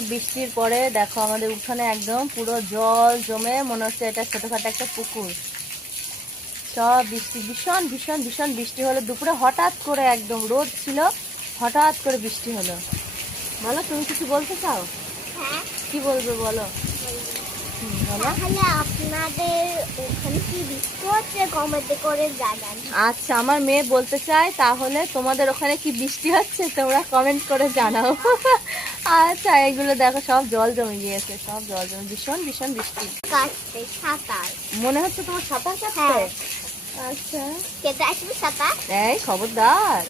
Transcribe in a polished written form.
বৃষ্টির পরে দেখো আমাদের উঠানে একদম পুরো জল জমে মনে হচ্ছে এটা ছোটখাটো একটা পুকুর। সব বৃষ্টি, ভীষণ ভীষণ ভীষণ বৃষ্টি হলো দুপুরে, হঠাৎ করে একদম রোদ ছিল, হঠাৎ করে বৃষ্টি হলো। বলো, তুমি কিছু বলতে চাও? হ্যাঁ, কি বলবে বলো? বলো। তাহলে আপনাদের ওখানে কি বৃষ্টি হচ্ছে কমেন্টে করে জানান। আচ্ছা, আমার মেয়ে বলতে চায় তাহলে তোমাদের ওখানে কি বৃষ্টি হচ্ছে তোমরা কমেন্ট করে জানাও। আচ্ছা, এগুলো দেখো সব জল জমে গিয়েছে, সব জল জমে, ভীষণ ভীষণ বৃষ্টি। কাটতে সাঁতার। মনে হচ্ছে তোমার সাঁতার কাটতে। হ্যাঁ। আচ্ছা, কেটে আসবে সাঁতার। এই খবরদার।